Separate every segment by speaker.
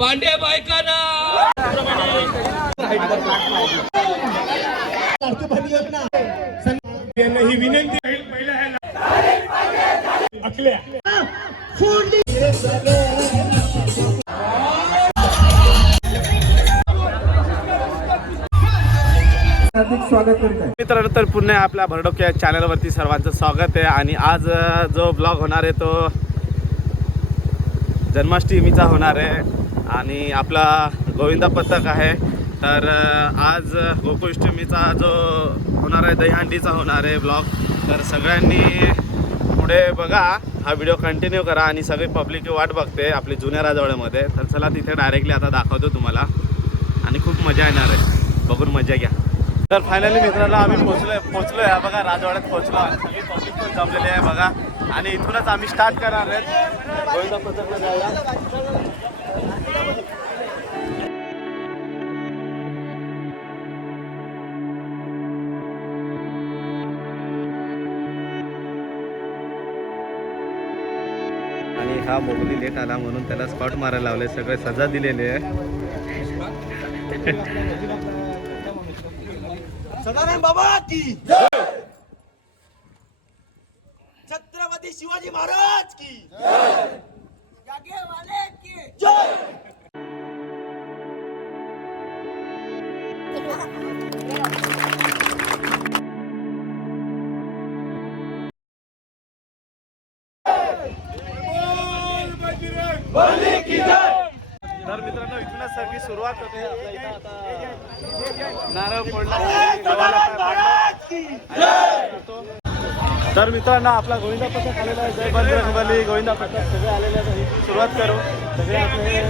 Speaker 1: पांडे बायकाना.
Speaker 2: त्यांना ही विनंती अकल्या.
Speaker 3: मित्रांनो तर पुन्हा आपल्या भरडोक या चॅनलवरती सर्वांचं स्वागत आहे. आणि आज जो ब्लॉग होणार आहे तो जन्माष्टमीचा होणार आहे. आणि आपला गोविंदा पथक आहे. तर आज गोकुष्टमीचा जो होणार आहे दहीहंडीचा होणार आहे ब्लॉग तर सगळ्यांनी पुढे बघा. हा व्हिडिओ कंटिन्यू करा आणि सगळी पब्लिक वाट बघते आपली जुन्या राजवाड्यामध्ये. तर चला तिथे डायरेक्टली आता दाखवतो तुम्हाला. आणि खूप मजा येणार आहे. बघून मजा घ्या. तर फायनली मित्राला आम्ही पोचलो पोचलो हा बघा राजवाड्यात पोचलो आणि सगळी पब्लिक पण जमलेली आहे बघा. आणि इथूनच आम्ही स्टार्ट करणार आहेत. गोविंदा पथकला जायला. आणि हा मोगली लेट आला म्हणून त्याला स्पॉट मारायला लावले. सगळे सजा दिलेली आहे.
Speaker 4: बाबा
Speaker 3: सगळी आपल्या इथं आता नारळ फोडला पडला. तर मित्रांनो आपला गोविंदा पथक आलेला आहे. जय बजरंगबली गोविंदा पथक सगळे आलेले आहेत. सुरुवात करू. सगळे आपले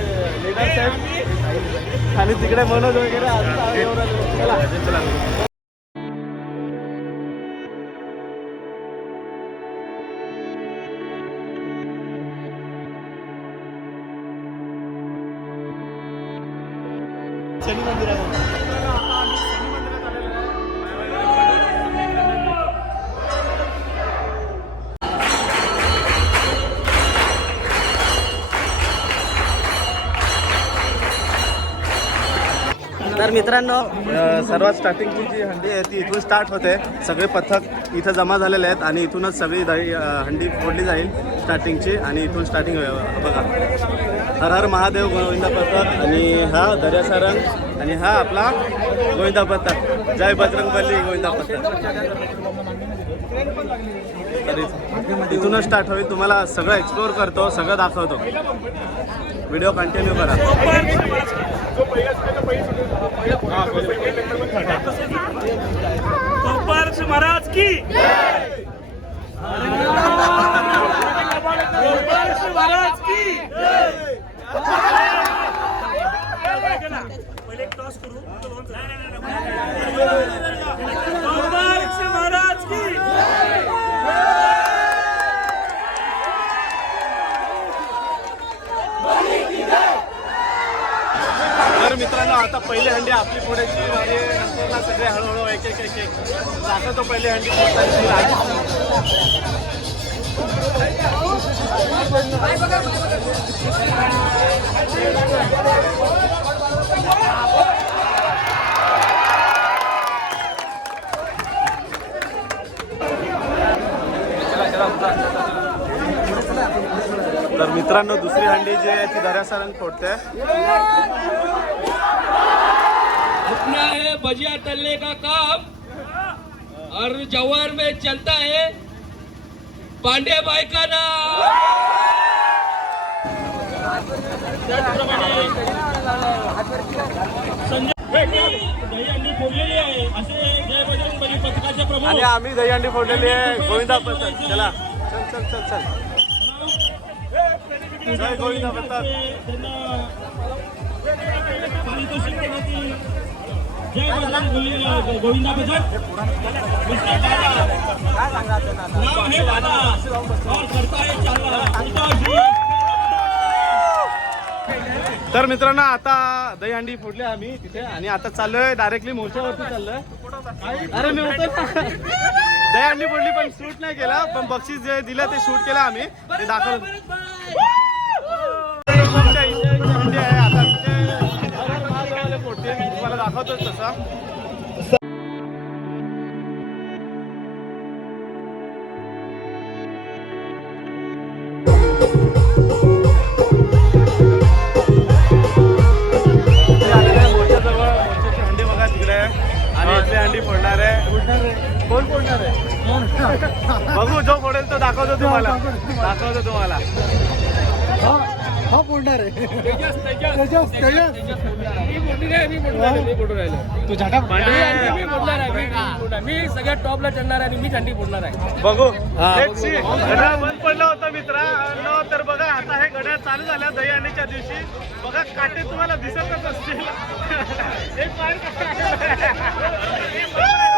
Speaker 3: लीडर साहेब आणि तिकडे मनोज वगैरे अजून चला. तर मित्रांनो सर्वात स्टार्टिंगची जी हंडी आहे ती इथून स्टार्ट होते. सगळे पथक इथं जमा झालेले आहेत आणि इथूनच सगळी दही हंडी फोडली जाईल स्टार्टिंगची आणि इथून स्टार्टिंग बघा. हर हर महादेव गोविंदा पथक आणि हा दर्यासारंग आणि हा आपला गोविंदा पथक. जय बजरंगबली गोविंदा पथक. तर इथूनच स्टार्ट होईल. तुम्हाला सगळं एक्सप्लोअर करतो सगळं दाखवतो. व्हिडिओ कंटिन्यू करा.
Speaker 2: महाराज की गोपाळ महाराज की पहिले टॉस करू गोपाळ महाराज की
Speaker 3: तर मित्रांनो आता पहिली हंडी आपली फोडायची आणि नंतरला सगळे हळूहळू एक एक एक एक. दाखवतो पहिली हंडी तर मित्रांनो दुसरी हंडी जी आहे ती दर्यासारंग फोडते
Speaker 1: अपना है भजिया तलने का काम। और जवार में चलता है। पांडे बायकाना
Speaker 2: दही अंडी फोडलेली आहे असे जय बजरंग बली पथकाचे प्रमुख
Speaker 3: आणि आम्ही दहीहंडी फोडलेली आहे. गोविंदा पथक चला. चल चल चल चल. जय गोविंदा पथक
Speaker 2: त्यांना पारितोषिक देण्यात येईल. जय बजरंग बली गोविंदा पथक नाम है दादा. और करता है चालना
Speaker 3: तर मित्रांनो आता दहीहंडी फोडली आम्ही तिथे आणि आता चाललोय डायरेक्टली मोर्चावरती चाललोय. अरे मी होतो. दहीहंडी फोडली पण शूट नाही केला. पण बक्षीस जे दिलं ते शूट केलं आम्ही. ते दाखवलं. आहे. कोण फोडणार आहे? बघू जो फोडेल तो दाखवतो तुम्हाला. दाखवतो. तुम्हाला.
Speaker 5: हा बोलणार आहे. तू झाटा
Speaker 1: मी सगळ्यात टॉपला चढणार आहे आणि मी झंडी फोडणार आहे.
Speaker 3: बघू. घड्याळ बंद पडला होता मित्रा. नो तर बघा आता हे घड्याळ चालू झालं दहीहंडीच्या दिवशी. बघा काटे तुम्हाला दिसतच असतील.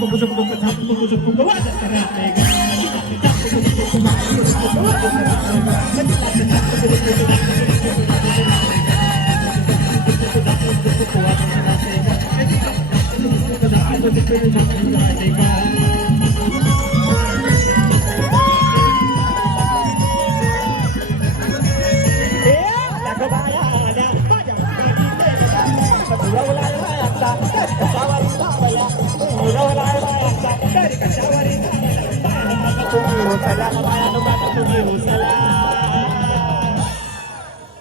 Speaker 3: Pagpapusok, pagpapusok, pagpapusok, pagpapusok, pagpapusok, pagpapusok, pagpapusok,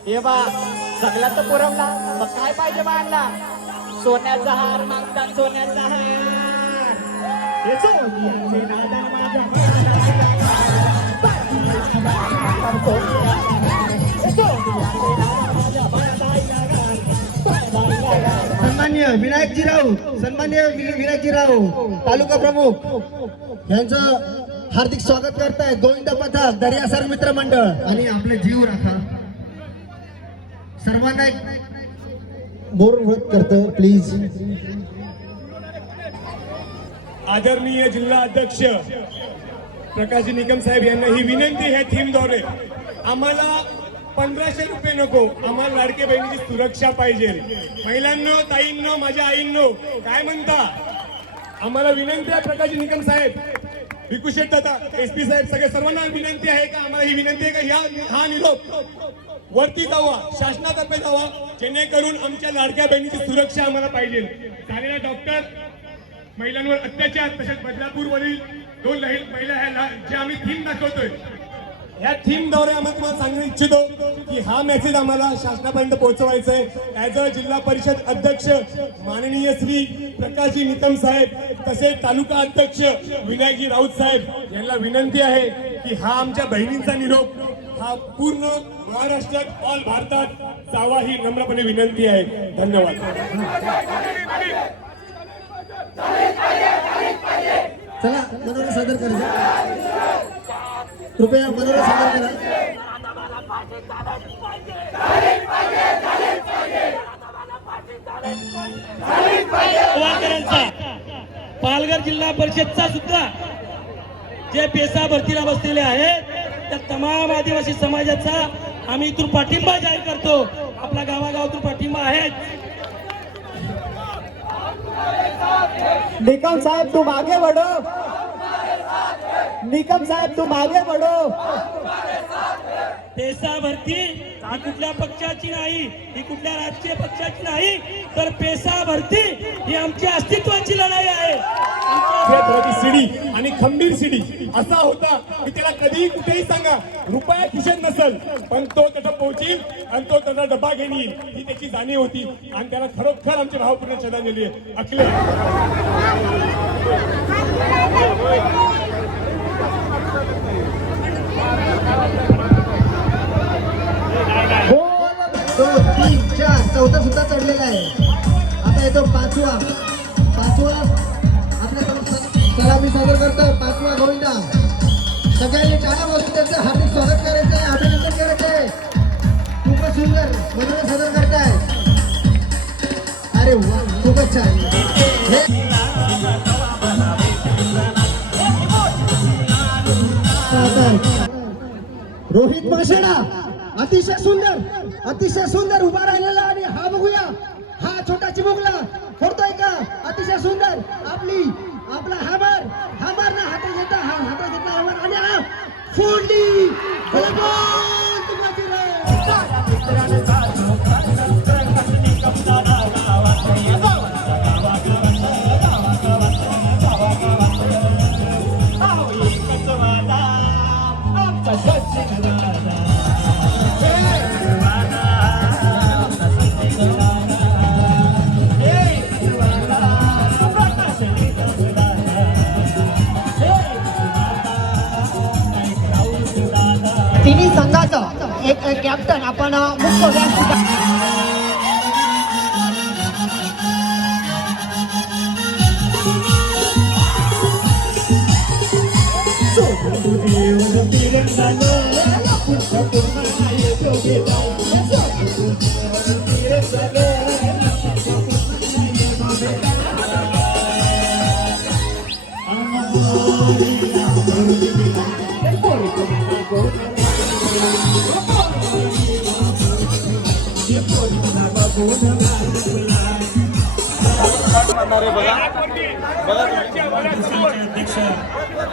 Speaker 3: हे
Speaker 5: बा सगळा तर पुरवला. मग काय पाहिजे बाळांना सोन्याचा हार मागतात सोन्याचा हार.
Speaker 6: सन्मान्य विनायकजी राऊ सन्मान्य विनायकजी राऊ तालुका प्रमुख. यांचं हार्दिक स्वागत करतायत गोविंद पथक दर्या सर मित्र मंडळ. आणि आपले जीव राखा. सर्वांना एक बोर व्रत करतो प्लीज
Speaker 2: आदरणीय जिल्हा अध्यक्ष प्रकाशजी निकम साहेब यांना ही विनंती आहे थीमद्वारे. आम्हाला पंधराशे रुपये नको. आम्हाला लाडके बहिणीची सुरक्षा पाहिजे. महिलांनो ताईंनो माझ्या आईंनो काय म्हणता? आम्हाला विनंती आहे प्रकाशजी निकम साहेब. भिकुशेट दादा एस पी साहेब सगळे सर्वांना विनंती आहे का? आम्हाला ही विनंती आहे का? या हा निरोप. वरती जावा. शासनातर्फे जावा. जेणेकरून आमच्या लाडक्या बहिणीची सुरक्षा आम्हाला पाहिजे. झालेला डॉक्टर महिलांवर अत्याचार तसेच बदलापूरवरील दोन महिला ह्या ला- जे आम्ही थीम दाखवतोय या थीमद्वारे आम्ही तुम्हाला सांगू इच्छितो की हा मेसेज आम्हाला शासनापर्यंत पोहोचवायचा आहे. ॲज अ जिल्हा परिषद अध्यक्ष माननीय श्री प्रकाशजी नितम साहेब तसेच तालुका अध्यक्ष विनायकजी राऊत साहेब यांना विनंती आहे की हा आमच्या बहिणींचा निरोप हा पूर्ण महाराष्ट्रात ऑल भारतात जावा ही नम्रपणे विनंती आहे. धन्यवाद.
Speaker 6: चला मनोरे सादर करायचं कृपया मनोरा सादर करा.
Speaker 1: पालघर जिल्हा परिषदचा सुद्धा जे पेसा भरतीला बसलेले आहेत त्या तमाम आदिवासी समाजाचा आम्ही इथून पाठिंबा जाहीर करतो. आपल्या गावागावातून पाठिंबा आहे
Speaker 5: निकम साहेब तुम आगे बढ़ो निकम साहेब तुम आगे बढ़ो
Speaker 1: पेसा भरती ही कुठल्या पक्षाची नाही ही कुठल्या राजकीय पक्षाची नाही तर पेसा भरती ही आमची अस्तित्वाची लढाई आहे. आमच्या
Speaker 2: सिडी आणि खंबीर सिडी असा होता की त्याला कधीही कुठेही सांगा रुपया खिशात नसल पण तो त्याचा पोहोचील आणि तो त्याचा डबा घेऊन येईल. ही त्याची जाणीव होती आणि त्याला खरोखर आमची भावपूर्ण श्रद्धांजली आहे. अखिले
Speaker 6: चढलेला चौथा सुद्धा चढलेला आहे. आता येतो पाचवा. पाचवा आपल्या स- सलामी सादर करतो पाचवा गोविंदा. सगळ्यांनी टाळ्या वाजून त्याचं हार्दिक स्वागत करायचं आहे अभिनंदन करायचं आहे. खूपच सुंदर मनोरंजन सादर करताय. अरे वा खूपच छान. रोहित माशेडा. अतिशय सुंदर अतिशय सुंदर उभा राहिलेला आणि हा बघूया. हा छोटा चिमुकला फोडतोय का? अतिशय सुंदर. आपली आपला हॅमर हॅमर ना हातात घेता. हा हातात घेतला हॅमर आणि हा फोडली.
Speaker 5: संघाचं एक एक कॅप्टन आपण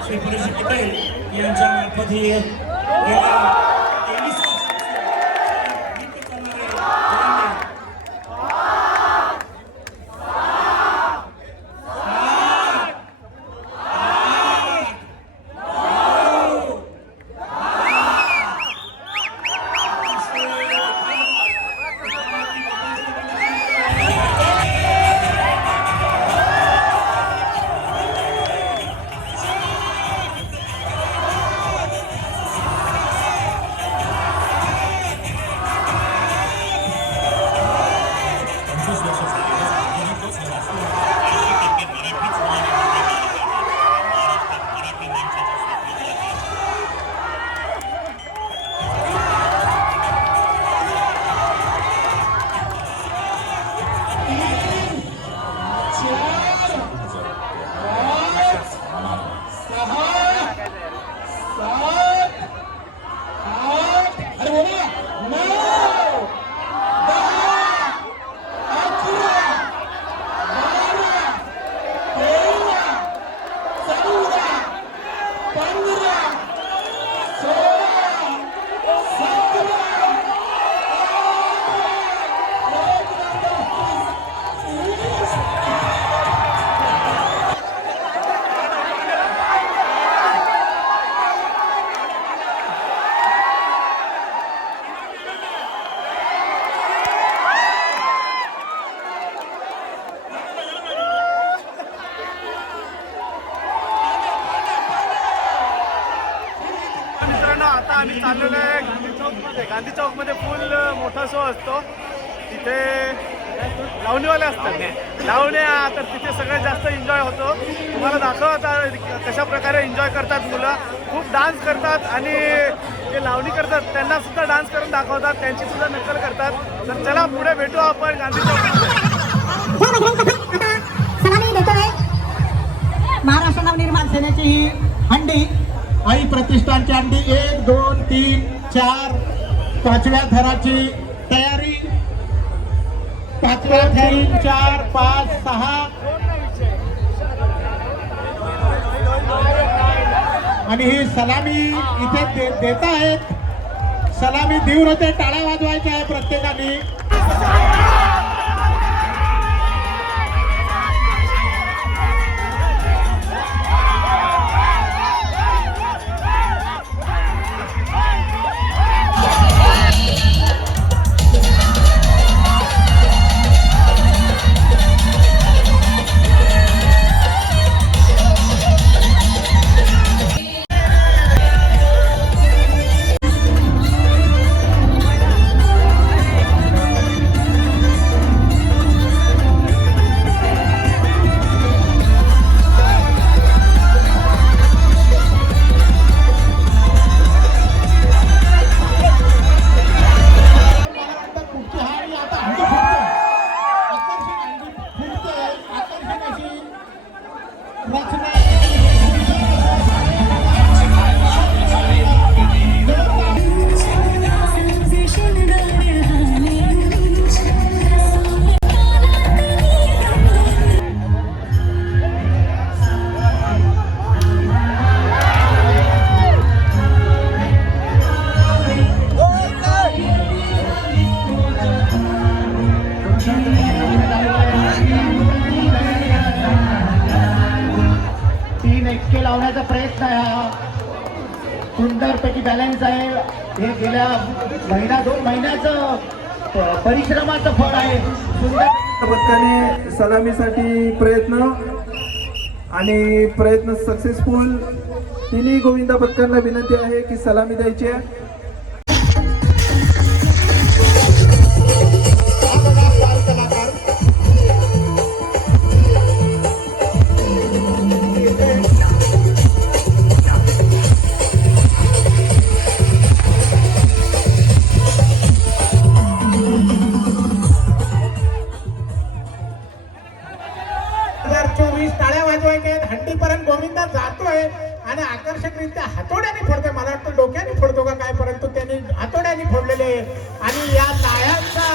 Speaker 1: श्री परिषद पटेल यांच्या मार्फत ही
Speaker 3: आहे गांधी चौकमध्ये गांधी चौकमध्ये फुल मोठा शो असतो. तिथे लावणीवाले असतात. लावण्या. तर तिथे सगळ्यात जास्त एन्जॉय होतो. तुम्हाला दाखवता कशा प्रकारे एन्जॉय करतात मुलं. खूप डान्स करतात आणि जे लावणी करतात त्यांना सुद्धा डान्स करून दाखवतात. त्यांची सुद्धा नक्कल करतात. तर चला पुढे भेटू आपण गांधी
Speaker 7: देतोय. महाराष्ट्र नवनिर्माण सेनेची ही हंडी.
Speaker 8: आई प्रतिष्ठानची अंडी एक दोन तीन चार पाचव्या थराची तयारी. पाचव्या तीन चार पाच सहा. आणि ही सलामी इथे दे, देत आहेत. सलामी तीव्रते होते टाळ्या वाजवायच्या आहे प्रत्येकाने. परिश्रमाचं फळ आहे.
Speaker 9: पथकाने सलामीसाठी प्रयत्न आणि प्रयत्न सक्सेसफुल तिन्ही गोविंदा पथकांना विनंती आहे की सलामी द्यायची आहे.
Speaker 8: हातोड्याने फोडलेले आहे. आणि या टाळ्यांचा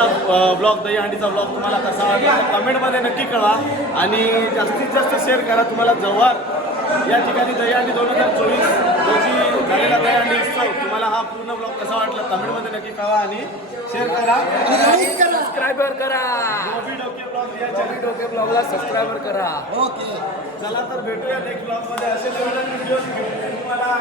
Speaker 3: आजचा ब्लॉग दहीहंडीचा ब्लॉग तुम्हाला कसा वाटला कमेंटमध्ये नक्की कळवा. आणि जास्तीत जास्त शेअर करा तुम्हाला जव्हार. या ठिकाणी दहीहंडी दोन हजार चोवीस रोजी झालेला दहीहंडी उत्सव. तुम्हाला हा पूर्ण ब्लॉग कसा वाटला कमेंटमध्ये नक्की कळवा आणि शेअर करा.
Speaker 10: सबस्क्रायबर करा.
Speaker 3: गोबी डोके ब्लॉग या channel-
Speaker 10: डोके ब्लॉगला सबस्क्रायबर करा.
Speaker 3: चला तर भेटूया नेक्स्ट ब्लॉगमध्ये असे नवीन व्हिडिओ घेऊन तुम्हाला